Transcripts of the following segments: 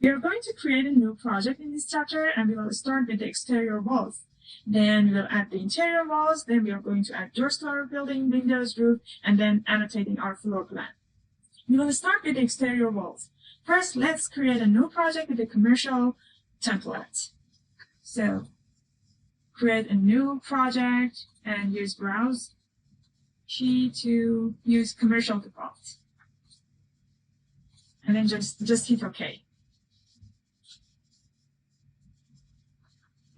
We are going to create a new project in this chapter, and we will start with the exterior walls. Then we'll add the interior walls, then we are going to add doors to our building, windows, roof, and then annotating our floor plan. We will start with the exterior walls. First, let's create a new project with a commercial template. So, create a new project and use Browse key to use commercial default. And then just hit OK.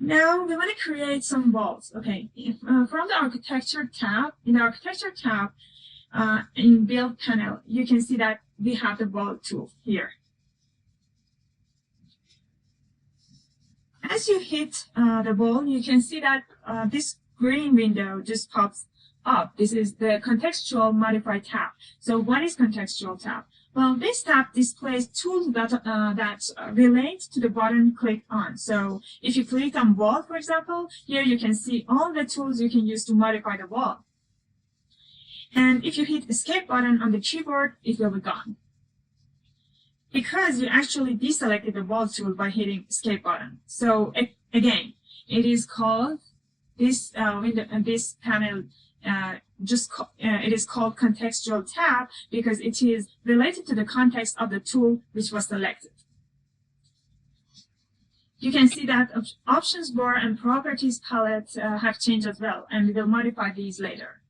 Now we want to create some walls. Okay, from the architecture tab, in the architecture tab, in build panel, you can see that we have the wall tool here. As you hit the wall, you can see that this green window just pops up. This is the contextual modify tab. So what is contextual tab? Well, this tab displays tools that relate to the button clicked on. So if you click on wall, for example, here you can see all the tools you can use to modify the wall. And if you hit escape button on the keyboard, it will be gone. Because you actually deselected the wall tool by hitting escape button. So again, it is called this window and this panel. It is called contextual tab because it is related to the context of the tool which was selected. You can see that options bar and properties palette have changed as well, and we will modify these later.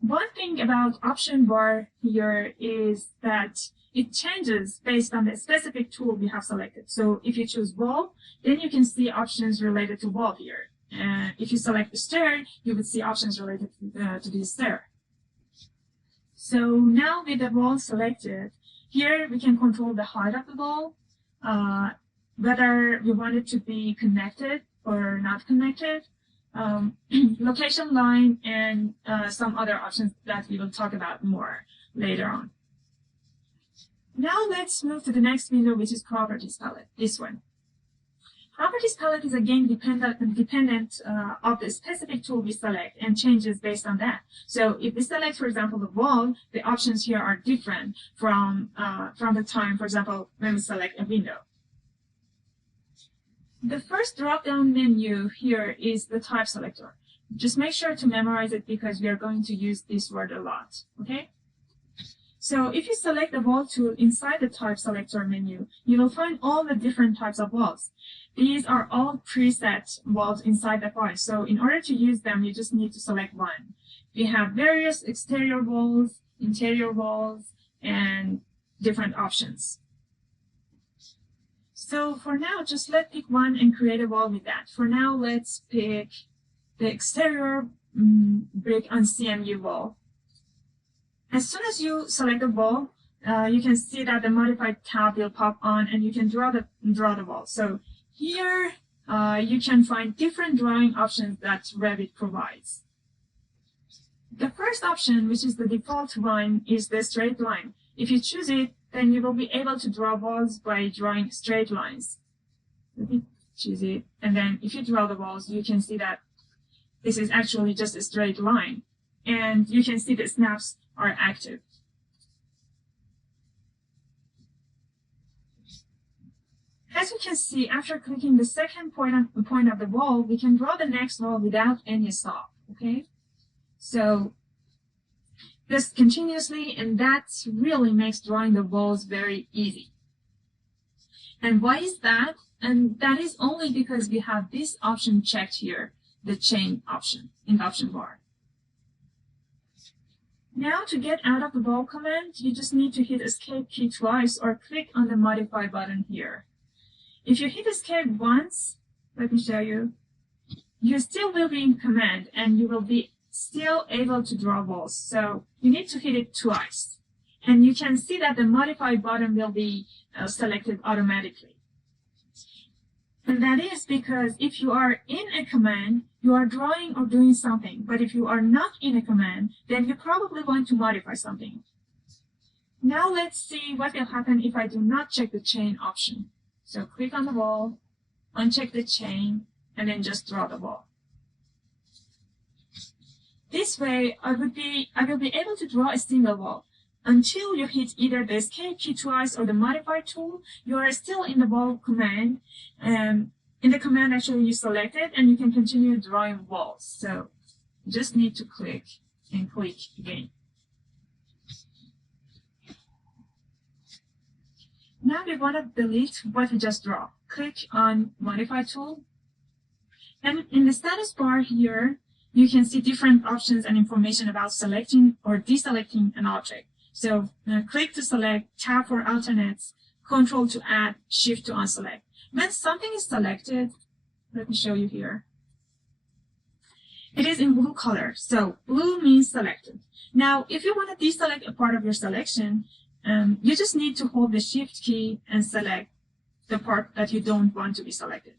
One thing about option bar here is that it changes based on the specific tool we have selected. So if you choose wall, then you can see options related to wall here. If you select the stair, you would see options related to the stair. So now with the wall selected, here we can control the height of the wall, whether we want it to be connected or not connected, location line, and some other options that we will talk about more later on. Now let's move to the next window, which is Properties palette, this one. Properties palette is again dependent of the specific tool we select and changes based on that. So if we select, for example, the wall, the options here are different from the time, for example, when we select a window. The first drop-down menu here is the type selector. Just make sure to memorize it because we are going to use this word a lot, okay? So if you select the wall tool inside the type selector menu, you will find all the different types of walls. These are all preset walls inside the file. So in order to use them, you just need to select one. We have various exterior walls, interior walls, and different options. So for now, just let's pick one and create a wall with that. For now, let's pick the exterior brick on CMU wall. As soon as you select the wall, you can see that the modified tab will pop on and you can draw the wall. So here you can find different drawing options that Revit provides. The first option, which is the default one, is the straight line. If you choose it, then you will be able to draw walls by drawing straight lines. Let me choose it. And then if you draw the walls, you can see that this is actually just a straight line. And you can see the snaps are active. As you can see, after clicking the second point of the wall, we can draw the next wall without any stop, okay? So just continuously, and that really makes drawing the walls very easy. And why is that? And that is only because we have this option checked here, the chain option in the option bar. Now to get out of the wall command, you just need to hit escape key twice or click on the modify button here. If you hit escape once, let me show you, you still will be in command and you will be still able to draw walls. So you need to hit it twice. And you can see that the modify button will be selected automatically. And that is because if you are in a command, you are drawing or doing something. But if you are not in a command, then you probably want to modify something. Now let's see what will happen if I do not check the chain option. So click on the wall, uncheck the chain, and then just draw the wall. This way, I will be able to draw a single wall. until you hit either the escape key twice or the modify tool, you are still in the ball command. In the command, actually, you select it and you can continue drawing balls. So you just need to click and click again. Now we want to delete what we just draw. Click on modify tool. And in the status bar here, you can see different options and information about selecting or deselecting an object. So click to select, tab for alternates, control to add, shift to unselect. When something is selected, let me show you here. It is in blue color. So blue means selected. Now, if you want to deselect a part of your selection, you just need to hold the shift key and select the part that you don't want to be selected.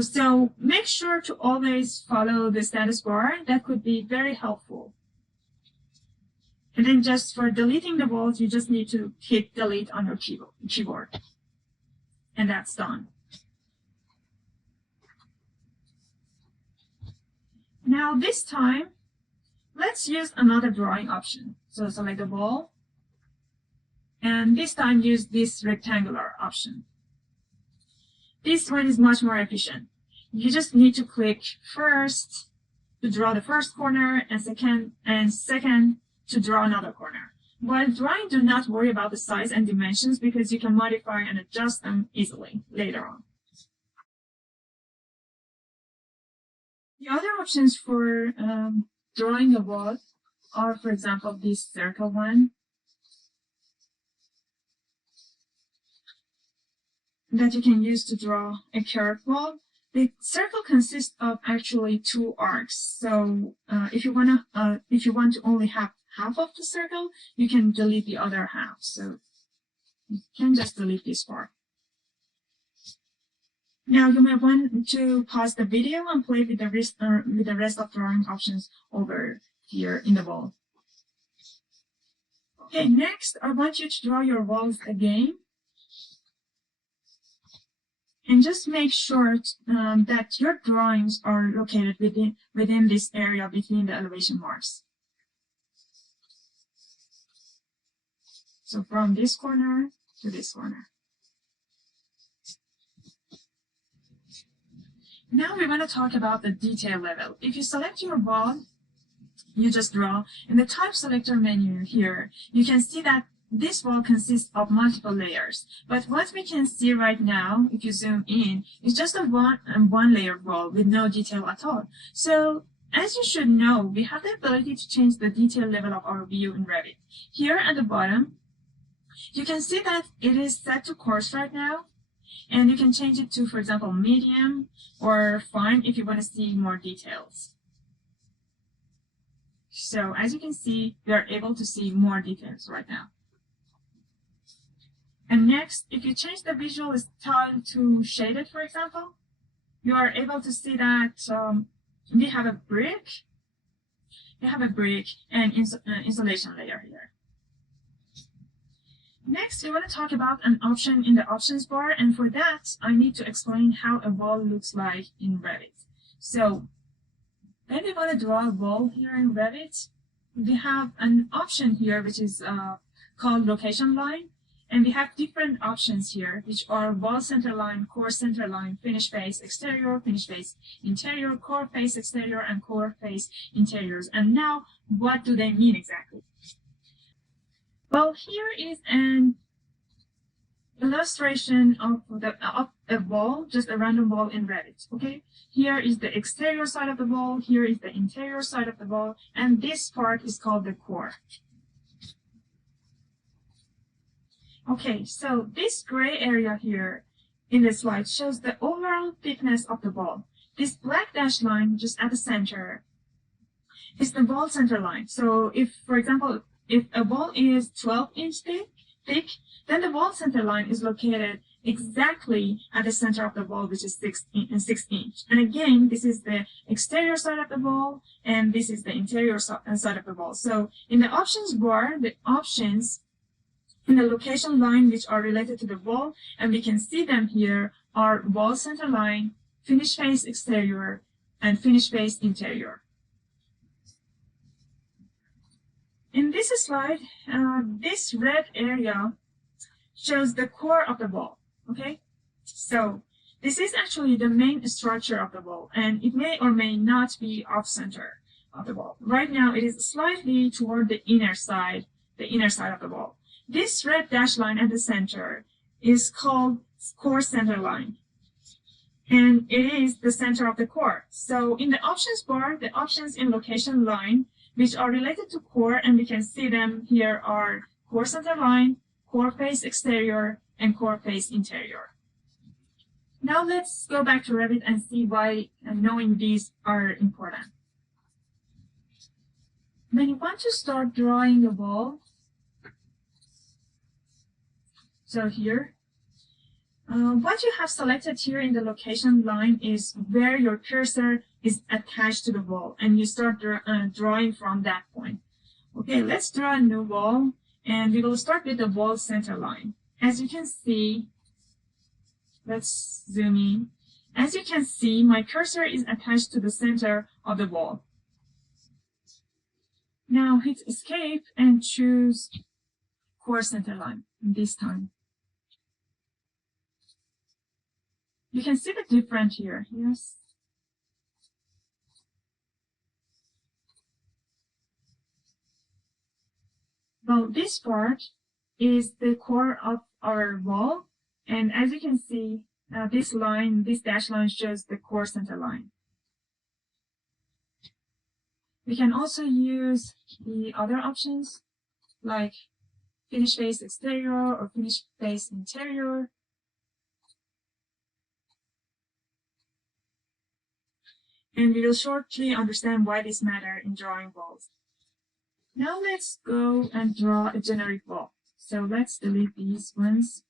So make sure to always follow the status bar. That could be very helpful. And then just for deleting the balls, you just need to hit delete on your keyboard. And that's done. Now this time, let's use another drawing option. So select the ball. And this time use this rectangular option. This one is much more efficient. You just need to click first to draw the first corner and second to draw another corner. While drawing, do not worry about the size and dimensions because you can modify and adjust them easily later on. The other options for drawing a wall are, for example, this circle one that you can use to draw a curved wall. The circle consists of actually two arcs. So if you want to only have half of the circle, you can delete the other half. So you can just delete this part. Now you may want to pause the video and play with the rest of drawing options over here in the wall. Okay, next I want you to draw your walls again. And just make sure that your drawings are located within this area between the elevation marks. So from this corner to this corner. Now we're going to talk about the detail level. If you select your wall, you just draw. In the type selector menu here, you can see that this wall consists of multiple layers, but what we can see right now, if you zoom in, is just a one layer wall with no detail at all. So, as you should know, we have the ability to change the detail level of our view in Revit. Here at the bottom, you can see that it is set to coarse right now, and you can change it to, for example, medium or fine if you want to see more details. So, as you can see, we are able to see more details right now. And next, if you change the visual style to shaded, for example, you are able to see that we have a brick and insulation layer here. Next, we want to talk about an option in the options bar, and for that, I need to explain how a wall looks like in Revit. So, when we want to draw a wall here in Revit, we have an option here which is called location line. And we have different options here, which are wall center line, core center line, finish face exterior, finish face interior, core face exterior, and core face interiors. And now, what do they mean exactly? Well, here is an illustration of a wall, just a random wall in Revit. Okay, here is the exterior side of the wall, here is the interior side of the wall, and this part is called the core. Okay, so this gray area here in the slide shows the overall thickness of the wall. This black dashed line just at the center is the wall center line. So if, for example, if a wall is 12-inch thick, then the wall center line is located exactly at the center of the wall, which is 6 inch. And again, this is the exterior side of the wall, and this is the interior side of the wall. So in the options bar, the options in the location line which are related to the wall, and we can see them here, are wall center line, finish face exterior, and finish face interior. In this slide, this red area shows the core of the ball, okay? So this is actually the main structure of the ball, and it may or may not be off-center of the ball. Right now, it is slightly toward the inner side of the ball. This red dashed line at the center is called core center line, and it is the center of the core. So in the options bar, the options in location line, which are related to core, and we can see them here, are core center line, core face exterior, and core face interior. Now let's go back to Revit and see why knowing these are important. When you want to start drawing a wall, so here, what you have selected here in the location line is where your cursor is attached to the wall, and you start drawing from that point. Okay, let's draw a new wall, and we will start with the wall center line. As you can see, let's zoom in. As you can see, my cursor is attached to the center of the wall. Now hit escape and choose core center line this time. You can see the difference here, yes. Well, this part is the core of our wall, and as you can see, this dash line shows the core center line. We can also use the other options like finish face exterior or finish face interior. And we will shortly understand why this matters in drawing walls. Now let's go and draw a generic wall. So let's delete these ones.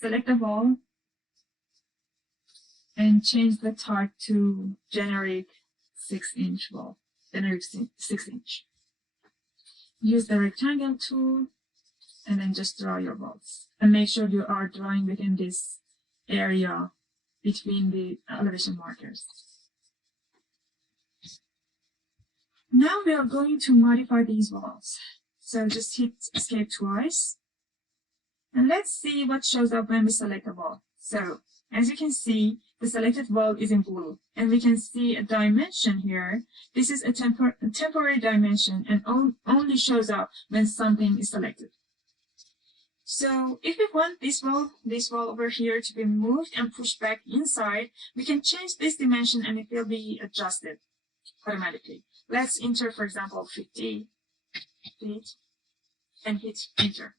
Select the wall and change the type to generic 6-inch wall, generic 6-inch. Use the rectangle tool and then just draw your walls. And make sure you are drawing within this area between the elevation markers. Now we are going to modify these walls. So just hit escape twice. And let's see what shows up when we select a wall. So as you can see, the selected wall is in blue, and we can see a dimension here. This is a temporary dimension and only shows up when something is selected. So if we want this wall over here to be moved and pushed back inside, we can change this dimension and it will be adjusted automatically. Let's enter, for example, 50 feet and hit enter.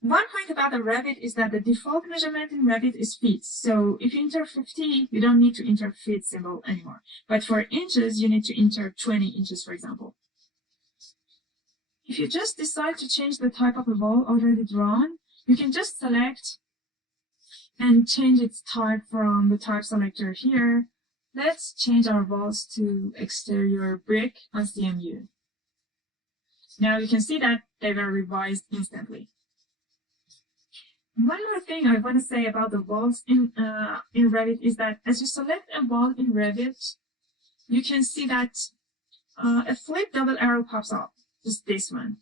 One point about the Revit is that the default measurement in Revit is feet. So if you enter 50, you don't need to enter feet symbol anymore. But for inches, you need to enter 20 inches, for example. If you just decide to change the type of the wall already drawn, you can just select and change its type from the type selector here. Let's change our walls to exterior brick on CMU. Now you can see that they were revised instantly. One more thing I want to say about the walls in Revit is that as you select a wall in Revit, you can see that a flip double arrow pops up. Just this one.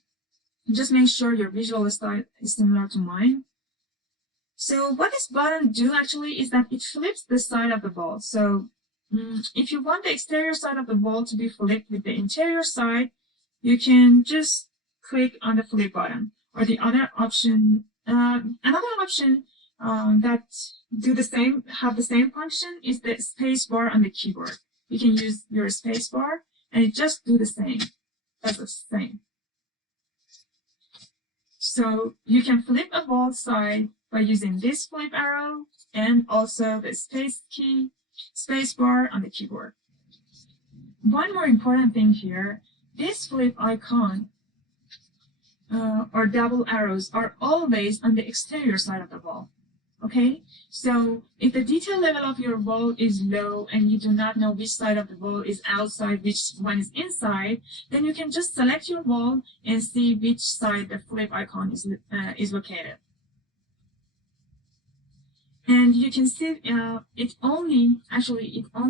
Just make sure your visual style is similar to mine. So what this button do actually is that it flips the side of the wall. So if you want the exterior side of the wall to be flipped with the interior side, you can just click on the flip button. Or the other option, another option that have the same function is the space bar on the keyboard. You can use your space bar and it just do the same. That's the same. So you can flip a wall side by using this flip arrow and also the space bar on the keyboard. One more important thing here, this flip icon or double arrows are always on the exterior side of the wall. Okay, so if the detail level of your wall is low and you do not know which side of the wall is outside, which one is inside, then you can just select your wall and see which side the flip icon is located. And you can see it only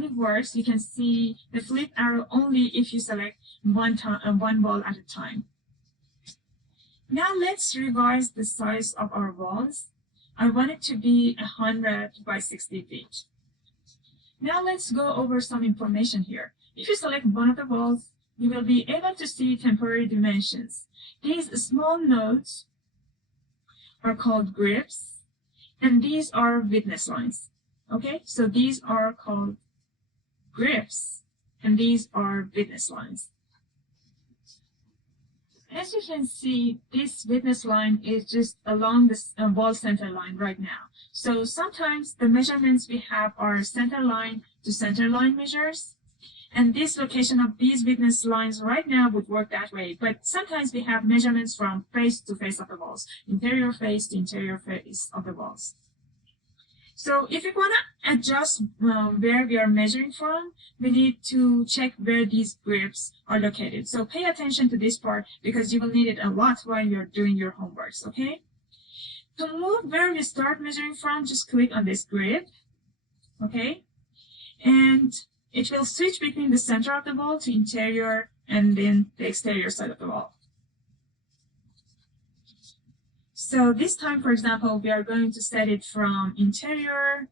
works. You can see the flip arrow only if you select one ball at a time. Now let's revise the size of our balls. I want it to be 100 by 60 feet. Now let's go over some information here. If you select one of the balls, you will be able to see temporary dimensions. These small nodes are called grips, and these are witness lines. Okay, so these are called grips, and these are witness lines. As you can see, this witness line is just along this ball center line right now. So sometimes the measurements we have are center line to center line measures. And this location of these witness lines right now would work that way. But sometimes we have measurements from face to face of the balls, interior face to interior face of the balls. So if you want to adjust where we are measuring from, we need to check where these grips are located. So pay attention to this part because you will need it a lot while you're doing your homeworks, okay? To move where we start measuring from, just click on this grip, okay? And it will switch between the center of the ball to interior and then the exterior side of the ball. So this time, for example, we are going to set it from interior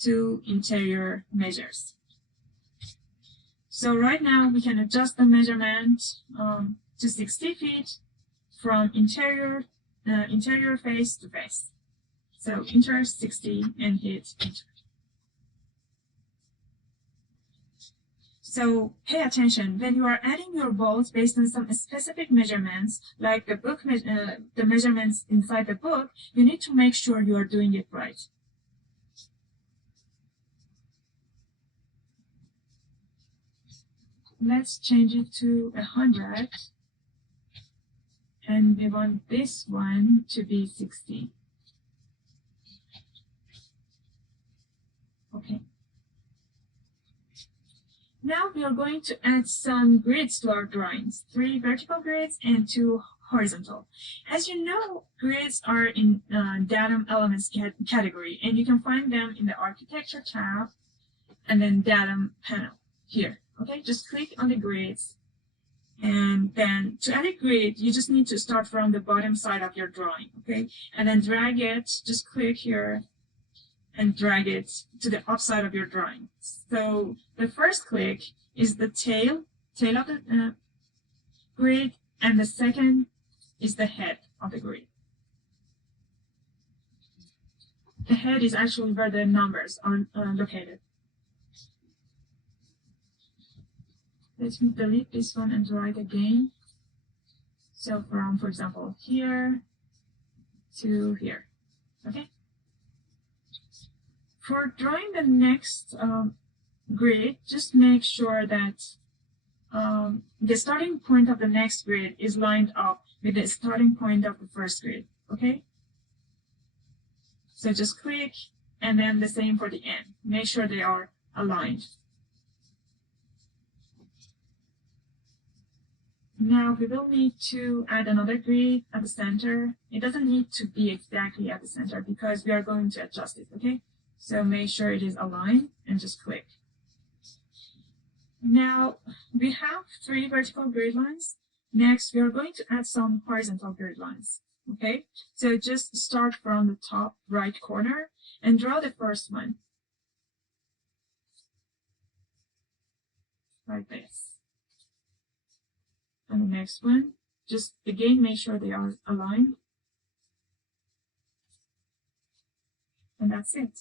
to interior measures. So right now we can adjust the measurement to 60 feet from interior face to face. So enter 60 and hit enter. So pay attention, when you are adding your balls based on some specific measurements, like the measurements inside the book, you need to make sure you are doing it right. Let's change it to 100, and we want this one to be 60. Okay. Now we are going to add some grids to our drawings, 3 vertical grids and 2 horizontal. As you know, grids are in datum elements category, and you can find them in the architecture tab and then datum panel here. Okay, just click on the grids, and then to add a grid, you just need to start from the bottom side of your drawing, okay, and then drag it, just click here and drag it to the upside of your drawing. So the first click is the tail of the grid, and the second is the head of the grid. The head is actually where the numbers are located. Let me delete this one and draw it again. So from, for example, here to here, okay? For drawing the next grid, just make sure that the starting point of the next grid is lined up with the starting point of the first grid, okay? So just click, and then the same for the end. Make sure they are aligned. Now we will need to add another grid at the center. It doesn't need to be exactly at the center because we are going to adjust it, okay? So make sure it is aligned and just click. Now we have 3 vertical grid lines. Next, we are going to add some horizontal grid lines, okay? So just start from the top right corner and draw the first one, like this. And the next one, just again make sure they are aligned. And that's it.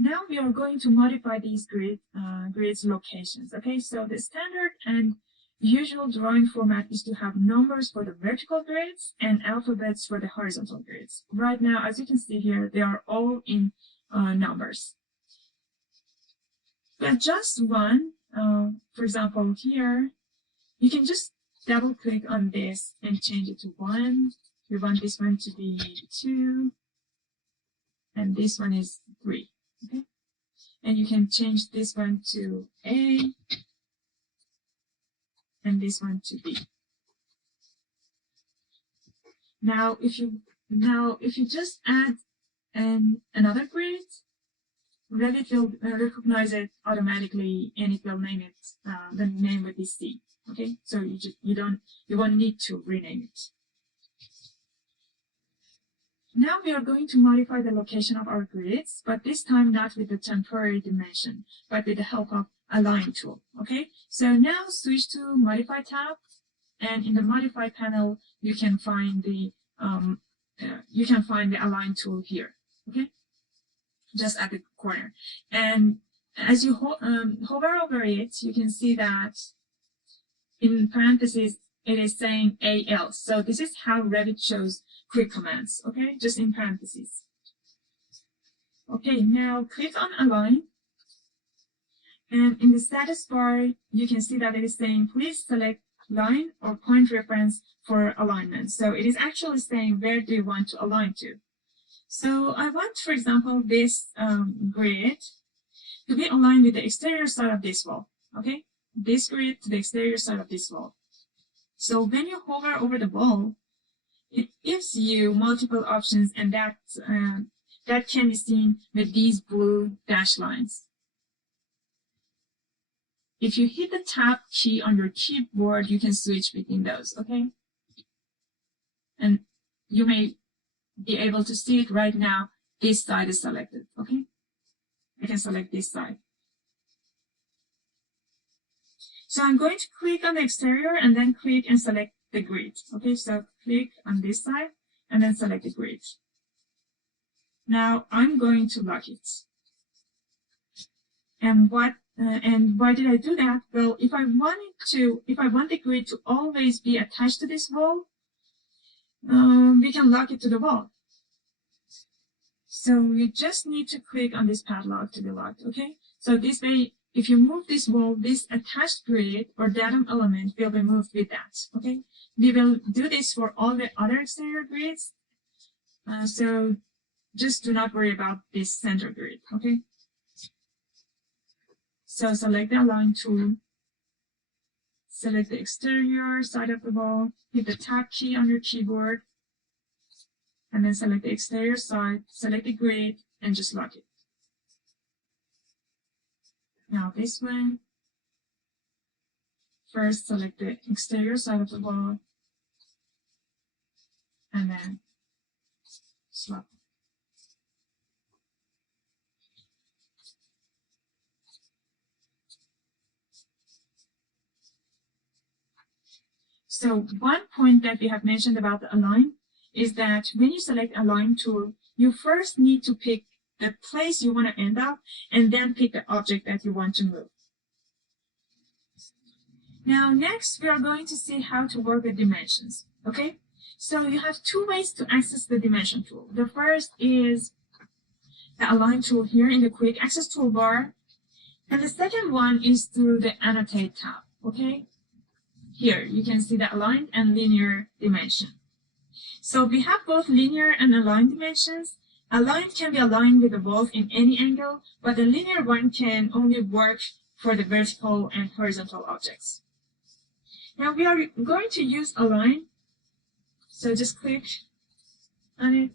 Now we are going to modify these grids locations. Okay, so the standard and usual drawing format is to have numbers for the vertical grids and alphabets for the horizontal grids. Right now, as you can see here, they are all in numbers. To adjust one, for example, here, you can just double click on this and change it to 1. We want this one to be 2, and this one is 3. Okay, and you can change this one to A, and this one to B. Now, if you Now, if you just add another grid, Revit will recognize it automatically, and it will name it. The name will be C. Okay, so you won't need to rename it. Now we are going to modify the location of our grids, but this time not with the temporary dimension, but with the help of Align tool. Okay, so now switch to Modify tab, and in the Modify panel you can find the Align tool here. Okay, just at the corner, and as you hover over it, you can see that in parentheses it is saying AL. So this is how Revit shows quick commands, okay, just in parentheses. Okay, now click on Align, and in the status bar you can see that it is saying please select line or point reference for alignment. So it is actually saying where do you want to align to. So I want, for example, this grid to be aligned with the exterior side of this wall, okay, this grid to the exterior side of this wall. So when you hover over the wall, it gives you multiple options, and that can be seen with these blue dashed lines. If you hit the Tab key on your keyboard, you can switch between those, okay? And you may be able to see it right now. This side is selected, okay? I can select this side. So I'm going to click on the exterior and then click and select the grid. Okay, so click on this side and then select the grid. Now I'm going to lock it. And why did I do that? Well, if I want the grid to always be attached to this wall, we can lock it to the wall. So you just need to click on this padlock to be locked. Okay, so this way, if you move this wall, this attached grid or datum element will be moved with that. Okay, we will do this for all the other exterior grids. So just do not worry about this center grid. Okay. So select the Align tool, select the exterior side of the wall, hit the Tab key on your keyboard, and then select the exterior side, select the grid, and just lock it. Now this one, first select the exterior side of the wall, and then lock it. So one point that we have mentioned about the Align is that when you select Align tool, you first need to pick the place you want to end up and then pick the object that you want to move. Now next we are going to see how to work with dimensions. Okay, so you have two ways to access the dimension tool. The first is the Align tool here in the quick access toolbar, and the second one is through the Annotate tab. Okay, here you can see the aligned and linear dimension. So we have both linear and aligned dimensions. Aligned can be aligned with the walls in any angle, but the linear one can only work for the vertical and horizontal objects. Now we are going to use Align. So just click on it,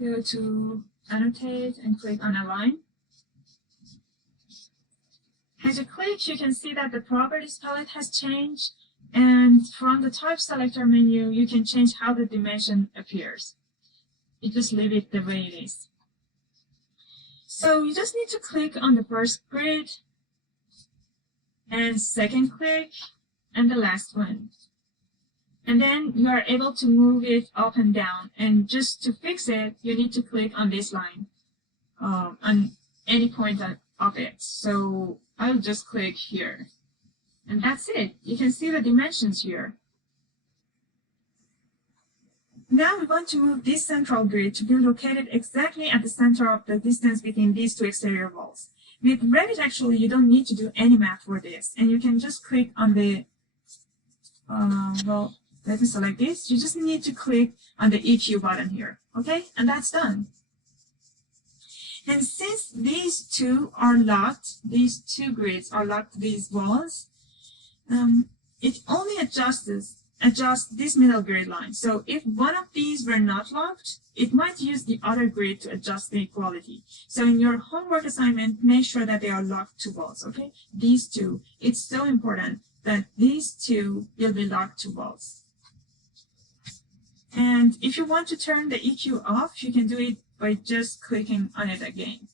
go to Annotate and click on Align. As you click, you can see that the properties palette has changed, and from the type selector menu, you can change how the dimension appears. You just leave it the way it is. So you just need to click on the first grid, and second click, and the last one. And then you are able to move it up and down. And just to fix it, you need to click on this line, on any point of it. So I'll just click here. And that's it. You can see the dimensions here. Now we want to move this central grid to be located exactly at the center of the distance between these two exterior walls. With Revit, actually, you don't need to do any math for this. And you can just click on the, well, let me select this. You just need to click on the EQ button here. Okay? And that's done. And since these two are locked, these two grids are locked to these walls, it only adjusts adjust this middle grid line. So if one of these were not locked, it might use the other grid to adjust the equality. So in your homework assignment, make sure that they are locked to walls, okay? These two, it's so important that these two will be locked to walls. And if you want to turn the EQ off, you can do it by just clicking on it again.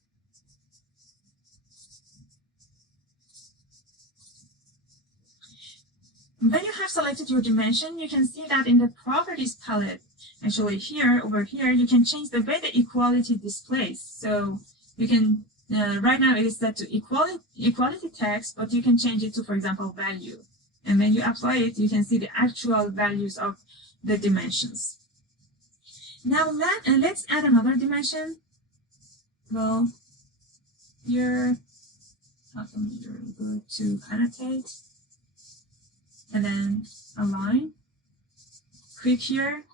When you have selected your dimension, you can see that in the properties palette, actually here, over here, you can change the way the equality displays. So you can, right now it is set to equality text, but you can change it to, for example, value. And when you apply it, you can see the actual values of the dimensions. Now let's add another dimension. Well, here, go to annotate, and then align. Click here,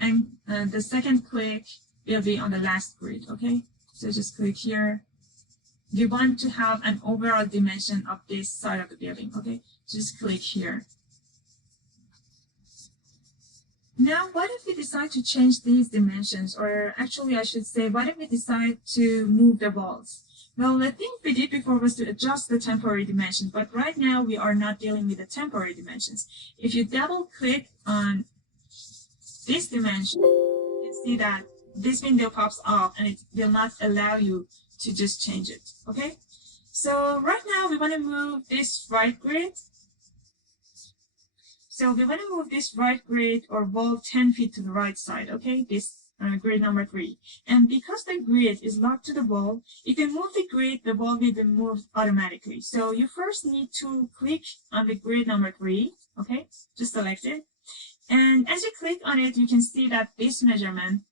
and the second click will be on the last grid, okay? So just click here. You want to have an overall dimension of this side of the building, okay? Just click here. Now, what if we decide to change these dimensions? Or actually, I should say, what if we decide to move the walls? Well, the thing we did before was to adjust the temporary dimensions, but right now we are not dealing with the temporary dimensions. If you double click on this dimension, you can see that this window pops up and it will not allow you to just change it, okay? So right now we want to move this right grid. So we want to move this right grid or wall 10 feet to the right side, okay? This grid number 3. And because the grid is locked to the wall, if you move the grid, the wall will be moved automatically. So you first need to click on the grid number 3, okay? Just select it. And as you click on it, you can see that this measurement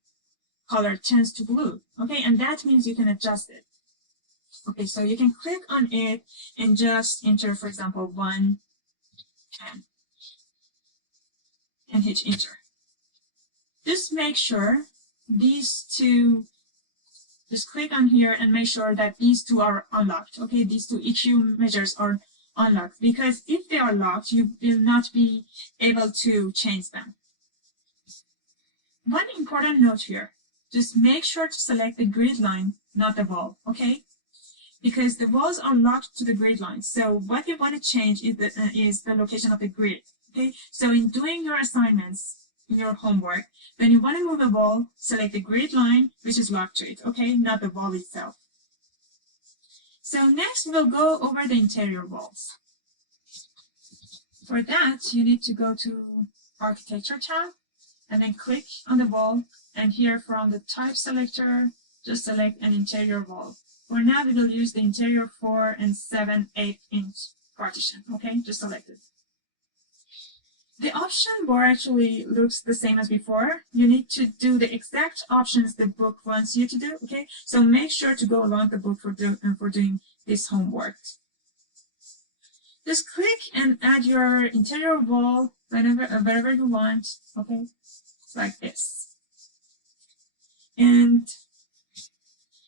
color turns to blue, okay? And that means you can adjust it. Okay, so you can click on it and just enter, for example, 110. And hit enter. Just make sure these two, just click on here and make sure that these two are unlocked. Okay, these two EQ measures are unlocked, because if they are locked, you will not be able to change them. One important note here, just make sure to select the grid line, not the wall, okay? Because the walls are locked to the grid line. So what you want to change is the location of the grid. Okay, so in doing your assignments, in your homework, when you want to move a wall, select the grid line, which is locked to it, okay, not the wall itself. So next, we'll go over the interior walls. For that, you need to go to Architecture tab, and then click on the wall, and here from the Type selector, just select an interior wall. For now, we will use the interior 4 and 7/8 inch partition, okay, just select it. The option bar actually looks the same as before. You need to do the exact options the book wants you to do, okay? So make sure to go along the book for doing this homework. Just click and add your interior wall wherever you want, okay? Like this. And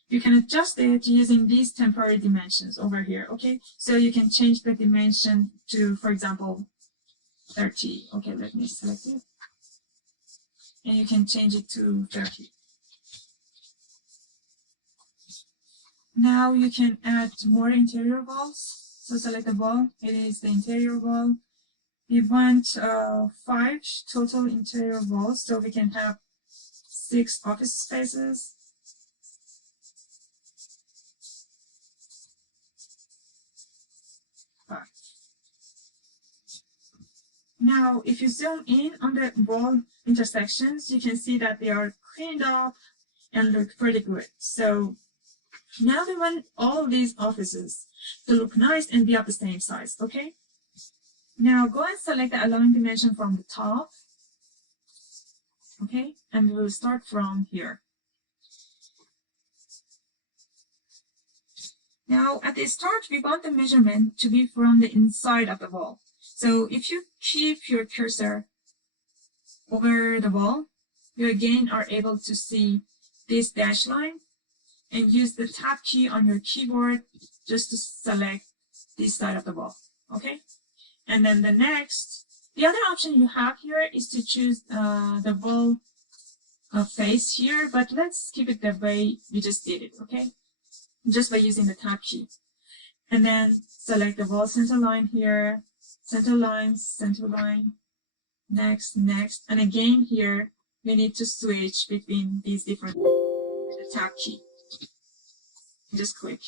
you can adjust it using these temporary dimensions over here, okay? So you can change the dimension to, for example, 30. Okay, let me select it. And you can change it to 30. Now you can add more interior walls. So select the wall. It is the interior wall. We want 5 total interior walls, so we can have 6 office spaces. Now, if you zoom in on the wall intersections, you can see that they are cleaned up and look pretty good. So now we want all of these offices to look nice and be of the same size, okay? Now go and select the align dimension from the top, okay? And we will start from here. Now at the start, we want the measurement to be from the inside of the wall. So if you keep your cursor over the wall, you again are able to see this dash line and use the tab key on your keyboard just to select this side of the wall, okay? And then the next The other option you have here is to choose the wall face here, but let's keep it the way we just did it, okay? Just by using the tab key. And then select the wall center line here, center line, next, and again here, we need to switch between these different tab key. Just click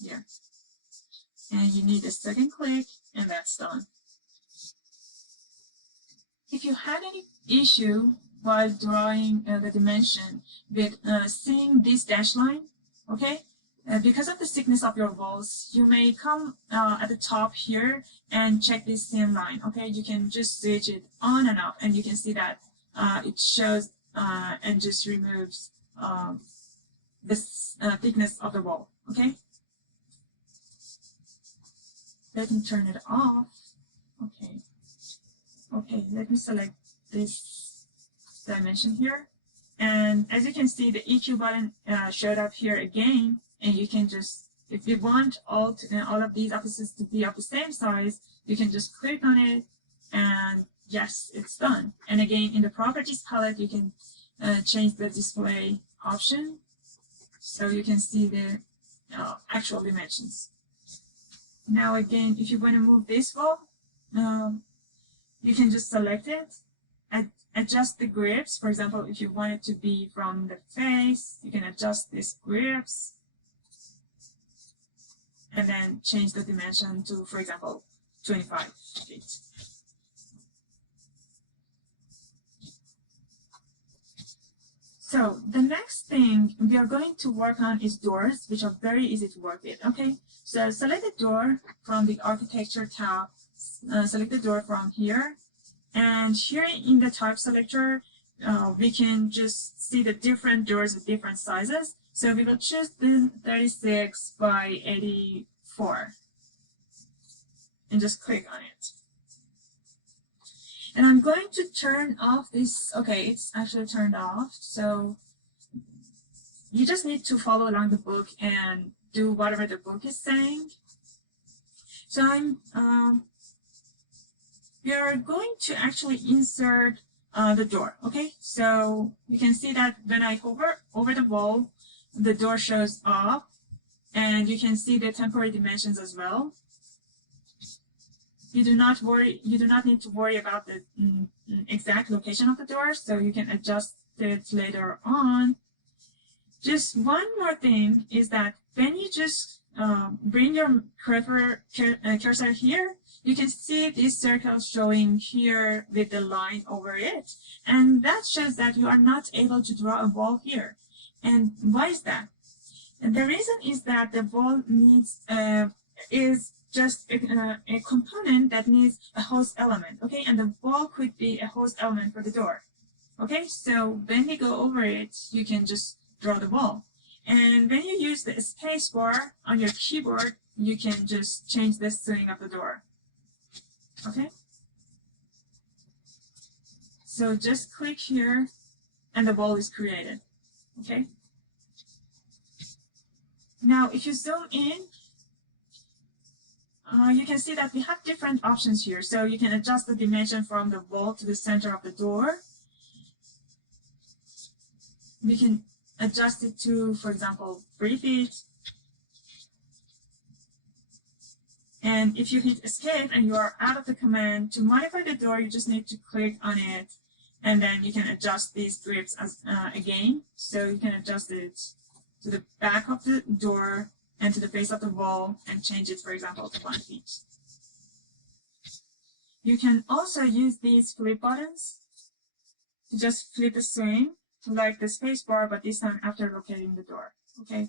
here. And you need a second click, and that's done. If you had any issue while drawing the dimension with seeing this dash line, okay, because of the thickness of your walls, you may come at the top here and check this thin line, okay? You can just switch it on and off, and you can see that it shows and just removes this thickness of the wall, okay? Let me turn it off. Okay. Okay, let me select this dimension here. And as you can see, the EQ button showed up here again. And you can just, if you want all of these offices to be of the same size, you can just click on it. And yes, it's done. And again, in the properties palette, you can change the display option. So you can see the actual dimensions. Now again, if you want to move this wall, you can just select it, adjust the grips. For example, if you want it to be from the face, you can adjust these grips, and then change the dimension to, for example, 25 feet. So the next thing we are going to work on is doors, which are very easy to work with, okay? So select the door from the architecture tab, select the door from here, and here in the type selector, we can just see the different doors with different sizes. So we will choose the 36 by 84 and just click on it. And I'm going to turn off this. Okay, it's actually turned off. So you just need to follow along the book and do whatever the book is saying. So we are going to actually insert the door. Okay, so you can see that when I hover over the wall, the door shows up, and you can see the temporary dimensions as well. You do not need to worry about the exact location of the door, so you can adjust it later on. Just one more thing is that when you just bring your cursor here, you can see this circle showing here with the line over it, and that shows that you are not able to draw a wall here. And why is that? And the reason is that the wall needs is just a component that needs a host element, okay? And the wall could be a host element for the door, okay? So when you go over it, you can just draw the wall. And when you use the space bar on your keyboard, you can just change the swing of the door, okay? So just click here, and the wall is created, okay? Now, if you zoom in, you can see that we have different options here. So you can adjust the dimension from the wall to the center of the door. We can adjust it to, for example, 3 feet. And if you hit escape and you are out of the command, to modify the door, you just need to click on it. And then you can adjust these grips as, again. So you can adjust it to the back of the door and to the face of the wall and change it, for example, to 1 feet. You can also use these flip buttons to just flip the swing like the space bar, but this time after locating the door, okay?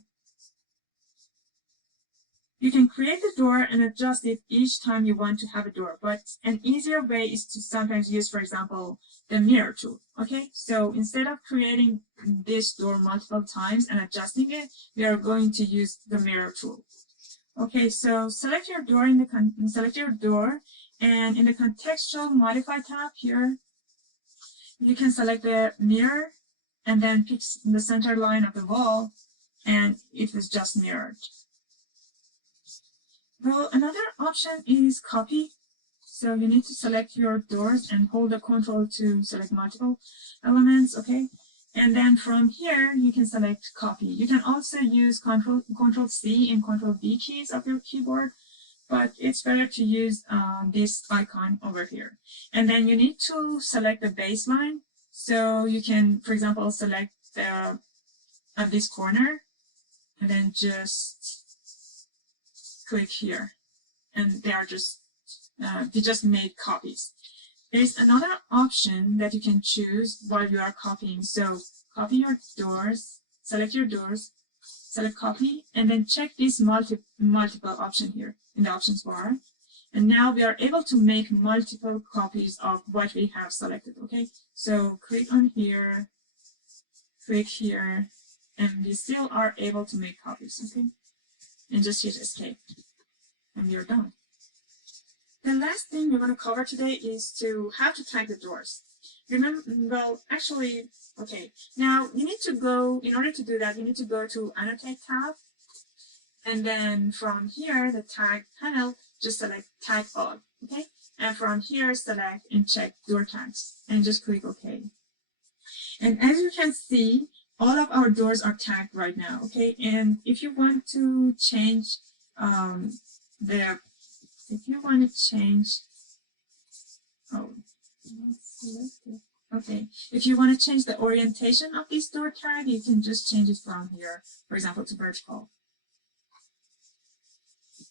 You can create the door and adjust it each time you want to have a door, but an easier way is to sometimes use, for example, the mirror tool, okay? So instead of creating this door multiple times and adjusting it, we are going to use the mirror tool. Okay, so select your door and in the contextual modify tab here, you can select the mirror and then pick the center line of the wall, and it was just mirrored. Well, another option is copy. So you need to select your doors and hold the control to select multiple elements, okay? And then from here, you can select copy. You can also use Control C and Control V keys of your keyboard, but it's better to use this icon over here. And then you need to select the baseline. So you can, for example, select this corner and then just click here. And they just made copies. There's another option that you can choose while you are copying. So copy your doors, select your doors, select copy, and then check this multiple option here in the options bar. And now we are able to make multiple copies of what we have selected, okay? So click on here, click here, and we still are able to make copies, okay? And just hit escape, and you're done. The last thing we're going to cover today is how to tag the doors. Remember, well, actually, okay. Now you need to go, in order to do that, you need to go to Annotate tab. And then from here, the tag panel, just select tag all, okay? And from here, select and check door tags and just click OK. And as you can see, all of our doors are tagged right now, okay? And if you want to change if you want to change the orientation of this door tag, you can just change it from here, for example, to vertical.